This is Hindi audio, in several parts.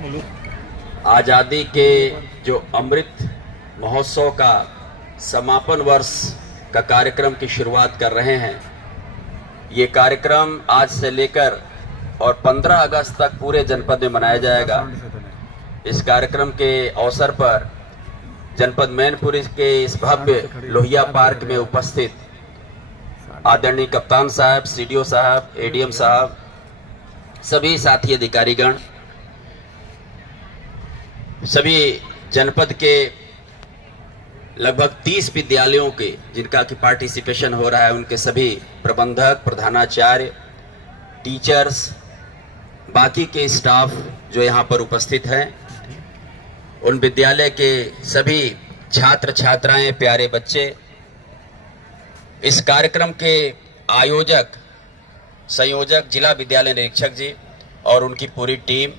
आज़ादी के जो अमृत महोत्सव का समापन वर्ष का कार्यक्रम की शुरुआत कर रहे हैं। ये कार्यक्रम आज से लेकर और 15 अगस्त तक पूरे जनपद में मनाया जाएगा। इस कार्यक्रम के अवसर पर जनपद मैनपुरी के इस भव्य लोहिया पार्क में उपस्थित आदरणीय कप्तान साहब, सीडीओ साहब, एडीएम साहब, सभी साथी अधिकारीगण, सभी जनपद के लगभग 30 विद्यालयों के जिनका की पार्टिसिपेशन हो रहा है, उनके सभी प्रबंधक, प्रधानाचार्य, टीचर्स, बाकी के स्टाफ जो यहाँ पर उपस्थित हैं, उन विद्यालय के सभी छात्र छात्राएं, प्यारे बच्चे, इस कार्यक्रम के आयोजक, संयोजक, जिला विद्यालय निरीक्षक जी और उनकी पूरी टीम।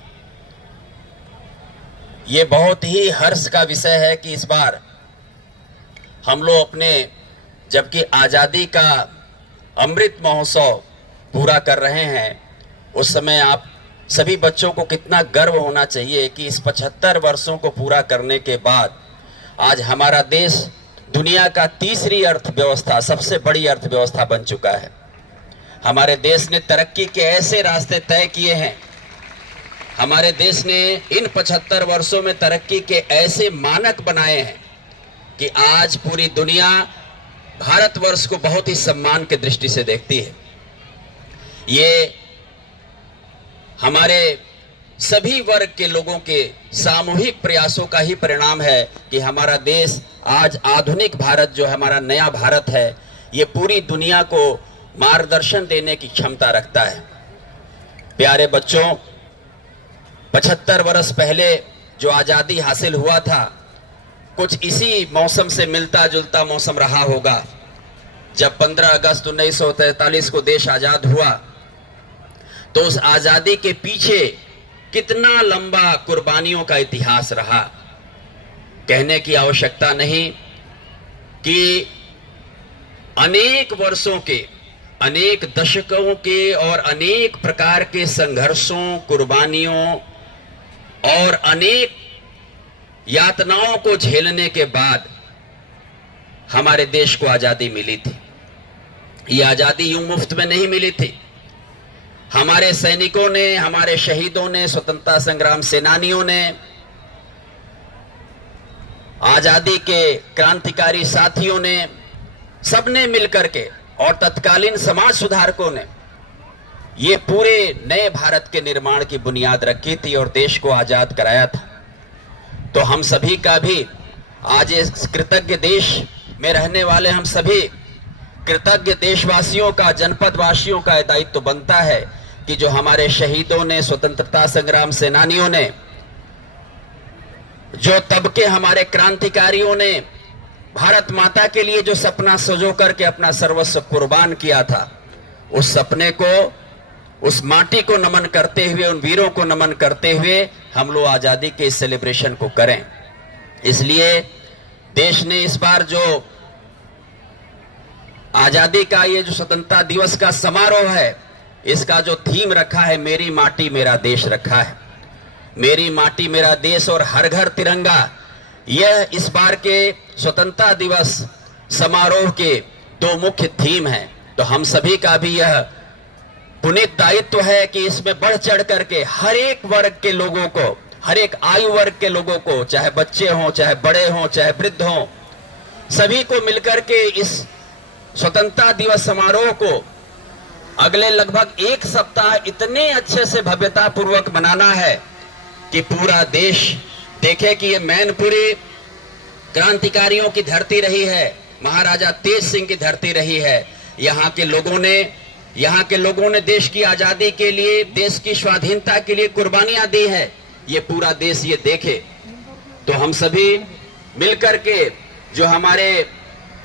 ये बहुत ही हर्ष का विषय है कि इस बार हम लोग अपने जबकि आज़ादी का अमृत महोत्सव पूरा कर रहे हैं, उस समय आप सभी बच्चों को कितना गर्व होना चाहिए कि इस 75 वर्षों को पूरा करने के बाद आज हमारा देश दुनिया का तीसरी अर्थव्यवस्था, सबसे बड़ी अर्थव्यवस्था बन चुका है। हमारे देश ने तरक्की के ऐसे रास्ते तय किए हैं, हमारे देश ने इन 75 वर्षों में तरक्की के ऐसे मानक बनाए हैं कि आज पूरी दुनिया भारतवर्ष को बहुत ही सम्मान की दृष्टि से देखती है। ये हमारे सभी वर्ग के लोगों के सामूहिक प्रयासों का ही परिणाम है कि हमारा देश आज आधुनिक भारत, जो हमारा नया भारत है, ये पूरी दुनिया को मार्गदर्शन देने की क्षमता रखता है। प्यारे बच्चों, 75 वर्ष पहले जो आज़ादी हासिल हुआ था, कुछ इसी मौसम से मिलता जुलता मौसम रहा होगा। जब 15 अगस्त 1943 को देश आज़ाद हुआ तो उस आज़ादी के पीछे कितना लंबा कुर्बानियों का इतिहास रहा, कहने की आवश्यकता नहीं कि अनेक वर्षों के, अनेक दशकों के और अनेक प्रकार के संघर्षों, कुर्बानियों और अनेक यातनाओं को झेलने के बाद हमारे देश को आज़ादी मिली थी। ये आज़ादी यूं मुफ्त में नहीं मिली थी। हमारे सैनिकों ने, हमारे शहीदों ने, स्वतंत्रता संग्राम सेनानियों ने, आज़ादी के क्रांतिकारी साथियों ने, सबने मिलकर के और तत्कालीन समाज सुधारकों ने ये पूरे नए भारत के निर्माण की बुनियाद रखी थी और देश को आज़ाद कराया था। तो हम सभी का भी आज इस कृतज्ञ देश में रहने वाले हम सभी कृतज्ञ देशवासियों का, जनपद वासियों का दायित्व तो बनता है कि जो हमारे शहीदों ने, स्वतंत्रता संग्राम सेनानियों ने, जो तब के हमारे क्रांतिकारियों ने भारत माता के लिए जो सपना सजो करके अपना सर्वस्व कुर्बान किया था, उस सपने को, उस माटी को नमन करते हुए, उन वीरों को नमन करते हुए हम लोग आज़ादी के इस सेलिब्रेशन को करें। इसलिए देश ने इस बार जो आज़ादी का ये जो स्वतंत्रता दिवस का समारोह है, इसका जो थीम रखा है, मेरी माटी मेरा देश रखा है। मेरी माटी मेरा देश और हर घर तिरंगा, यह इस बार के स्वतंत्रता दिवस समारोह के दो मुख्य थीम हैं। तो हम सभी का भी यह पुनीत दायित्व है कि इसमें बढ़ चढ़ करके हर एक वर्ग के लोगों को, हर एक आयु वर्ग के लोगों को, चाहे बच्चे हों, चाहे बड़े हों, चाहे वृद्ध हों, सभी को मिलकर के इस स्वतंत्रता दिवस समारोह को अगले लगभग एक सप्ताह इतने अच्छे से भव्यता पूर्वक मनाना है कि पूरा देश देखे कि ये मैनपुरी क्रांतिकारियों की धरती रही है, महाराजा तेज सिंह की धरती रही है। यहाँ के लोगों ने देश की आज़ादी के लिए, देश की स्वाधीनता के लिए कुर्बानियां दी है। ये पूरा देश ये देखे तो हम सभी मिलकर के जो हमारे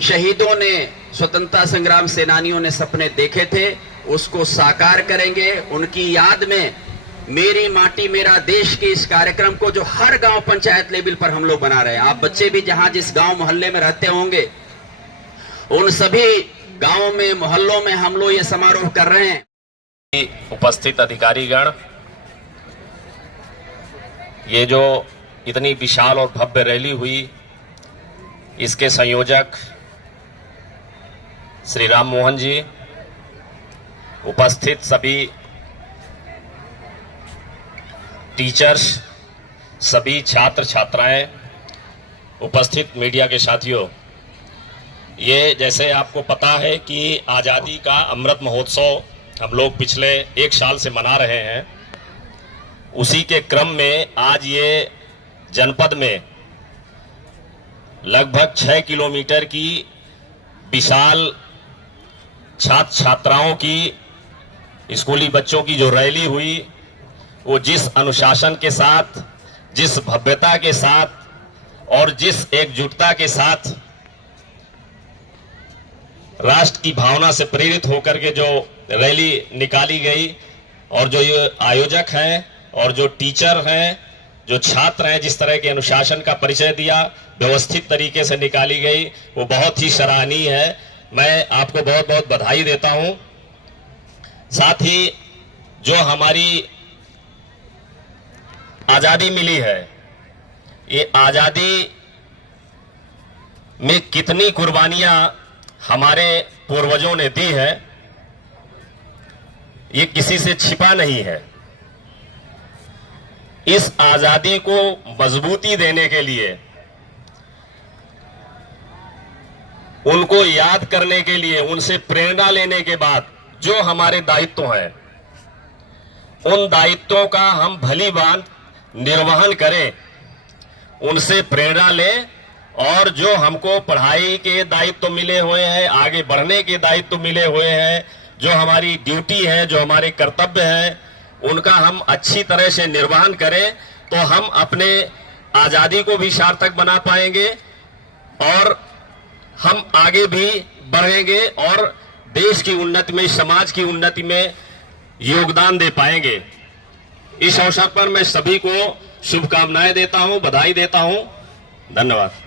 शहीदों ने, स्वतंत्रता संग्राम सेनानियों ने सपने देखे थे, उसको साकार करेंगे। उनकी याद में मेरी माटी मेरा देश के इस कार्यक्रम को जो हर गांव पंचायत लेवल पर हम लोग बना रहे हैं, आप बच्चे भी जहां जिस गांव मोहल्ले में रहते होंगे, उन सभी गांवों में, मोहल्लों में हम लोग ये समारोह कर रहे हैं। उपस्थित अधिकारीगण, ये जो इतनी विशाल और भव्य रैली हुई, इसके संयोजक श्री राम मोहन जी, उपस्थित सभी टीचर्स, सभी छात्र छात्राएं, उपस्थित मीडिया के साथियों, ये जैसे आपको पता है कि आज़ादी का अमृत महोत्सव हम लोग पिछले 1 साल से मना रहे हैं। उसी के क्रम में आज ये जनपद में लगभग 6 किलोमीटर की विशाल छात्र छात्राओं की, स्कूली बच्चों की जो रैली हुई, वो जिस अनुशासन के साथ, जिस भव्यता के साथ और जिस एकजुटता के साथ राष्ट्र की भावना से प्रेरित होकर के जो रैली निकाली गई, और जो ये आयोजक हैं और जो टीचर हैं, जो छात्र हैं, जिस तरह के अनुशासन का परिचय दिया, व्यवस्थित तरीके से निकाली गई, वो बहुत ही सराहनीय है। मैं आपको बहुत बहुत बधाई देता हूं। साथ ही जो हमारी आज़ादी मिली है, ये आज़ादी में कितनी कुर्बानियां हमारे पूर्वजों ने दी है, ये किसी से छिपा नहीं है। इस आज़ादी को मजबूती देने के लिए, उनको याद करने के लिए, उनसे प्रेरणा लेने के बाद जो हमारे दायित्व हैं, उन दायित्वों का हम भली भांति निर्वहन करें, उनसे प्रेरणा लें, और जो हमको पढ़ाई के दायित्व मिले हुए हैं, आगे बढ़ने के दायित्व मिले हुए हैं, जो हमारी ड्यूटी है, जो हमारे कर्तव्य हैं, उनका हम अच्छी तरह से निर्वहन करें, तो हम अपने आज़ादी को भी सार्थक बना पाएंगे और हम आगे भी बढ़ेंगे और देश की उन्नति में, समाज की उन्नति में योगदान दे पाएंगे। इस अवसर पर मैं सभी को शुभकामनाएं देता हूं, बधाई देता हूं। धन्यवाद।